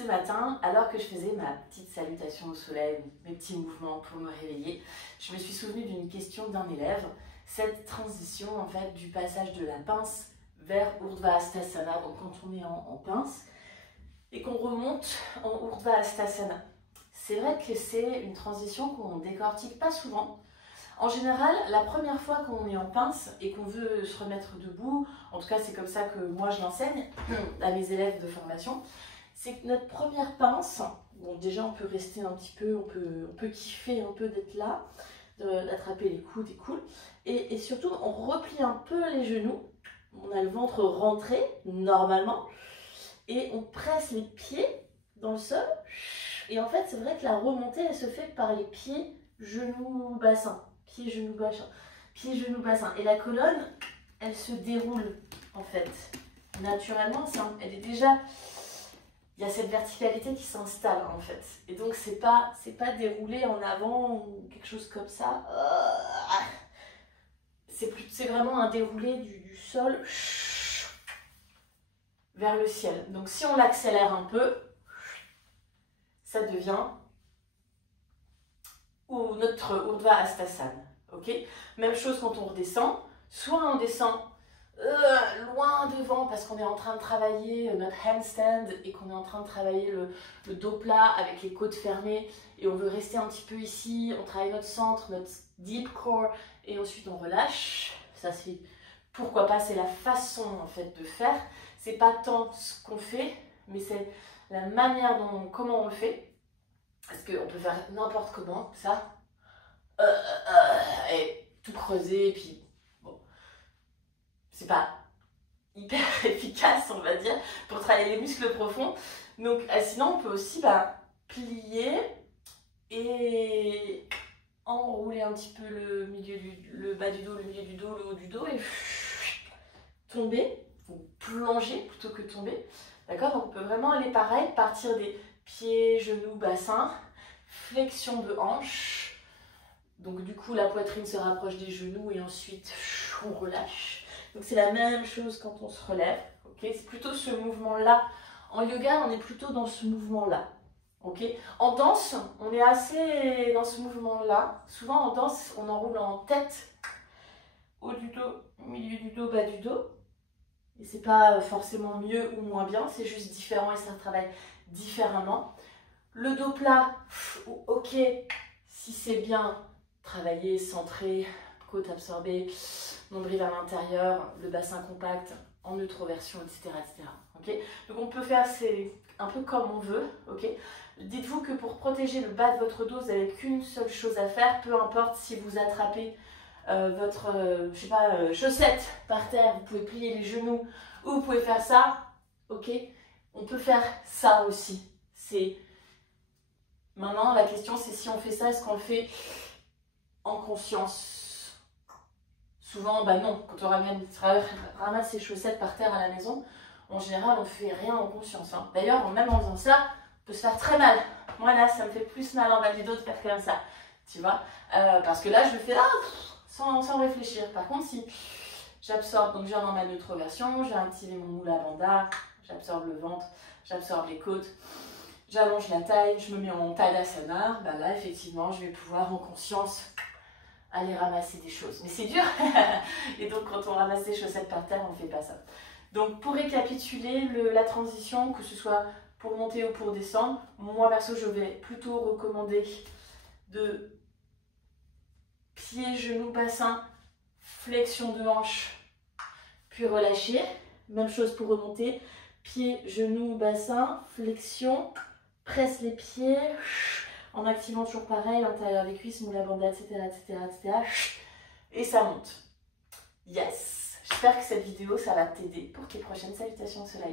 ce matin, alors que je faisais ma petite salutation au soleil, mes petits mouvements pour me réveiller, je me suis souvenue d'une question d'un élève, cette transition en fait du passage de la pince vers Urdhva Hastasana, donc quand on est en pince et qu'on remonte en Urdhva Hastasana. C'est vrai que c'est une transition qu'on ne décortique pas souvent. En général, la première fois qu'on est en pince et qu'on veut se remettre debout, en tout cas c'est comme ça que moi je l'enseigne à mes élèves de formation, c'est que notre première pince, bon déjà on peut rester un petit peu, on peut kiffer un peu d'être là, d'attraper les coudes et cool, et surtout on replie un peu les genoux, on a le ventre rentré normalement, et on presse les pieds dans le sol, et en fait c'est vrai que la remontée elle se fait par les pieds, genoux, bassin. Pieds, genoux, bassin. Pieds, genoux, bassin. Et la colonne, elle se déroule en fait. Naturellement, elle est déjà... Il y a cette verticalité qui s'installe en fait. Et donc, c'est pas déroulé en avant ou quelque chose comme ça. C'est vraiment un déroulé du sol vers le ciel. Donc, si on l'accélère un peu, ça devient... ou notre Urdhva Hastasana, ok. Même chose quand on redescend, soit on descend loin devant parce qu'on est en train de travailler notre handstand et qu'on est en train de travailler le dos plat avec les côtes fermées et on veut rester un petit peu ici, on travaille notre centre, notre deep core et ensuite on relâche. Ça c'est, pourquoi pas, c'est la façon en fait de faire, c'est pas tant ce qu'on fait, mais c'est la manière comment on le fait. Parce qu'on peut faire n'importe comment, ça, et tout creuser, et puis, bon, c'est pas hyper efficace, on va dire, pour travailler les muscles profonds. Donc, sinon, on peut aussi plier et enrouler un petit peu le bas du dos, le milieu du dos, le haut du dos, et tomber, ou plonger plutôt que tomber. D'accord? Donc, on peut vraiment aller pareil, partir des pieds, genoux, bassin, flexion de hanche. Donc du coup la poitrine se rapproche des genoux et ensuite on relâche. Donc c'est la même chose quand on se relève. Okay, c'est plutôt ce mouvement-là. En yoga, on est plutôt dans ce mouvement-là. Okay, en danse, on est assez dans ce mouvement-là. Souvent en danse, on enroule en tête, haut du dos, milieu du dos, bas du dos. Et c'est pas forcément mieux ou moins bien, c'est juste différent et ça travaille différemment. Le dos plat, ok, si c'est bien travaillé, centré, côte absorbée, nombril à l'intérieur, le bassin compact, en neutroversion, etc. etc. Okay, donc on peut faire un peu comme on veut. Okay. Dites-vous que pour protéger le bas de votre dos, vous n'avez qu'une seule chose à faire, peu importe si vous attrapez votre je sais pas, chaussette par terre, vous pouvez plier les genoux ou vous pouvez faire ça. Ok, on peut faire ça aussi. Maintenant, la question c'est si on fait ça, est-ce qu'on le fait en conscience? Souvent, non. Quand on ramasse ses chaussettes par terre à la maison, en général, on ne fait rien en conscience. Hein. D'ailleurs, même en faisant ça, on peut se faire très mal. Moi, là, ça me fait plus mal en bas du dos de faire comme ça. Tu vois, parce que là, je le fais sans réfléchir. Par contre, si j'absorbe, donc je viens dans ma neutroversion, j'ai activé mon Mula Bandha, j'absorbe le ventre, j'absorbe les côtes, j'allonge la taille, je me mets en Tadasana, là effectivement je vais pouvoir en conscience aller ramasser des choses. Mais c'est dur et donc quand on ramasse des chaussettes par terre, on ne fait pas ça. Donc pour récapituler la transition, que ce soit pour monter ou pour descendre, moi perso je vais plutôt recommander de pieds, genoux, bassin, flexion de hanche, puis relâcher. Même chose pour remonter, pieds, genoux, bassin, flexion, presse les pieds, en activant toujours pareil, l'intérieur des cuisses, Mula Bandha, etc., etc., etc. Et ça monte. Yes! J'espère que cette vidéo, ça va t'aider pour tes prochaines salutations au soleil.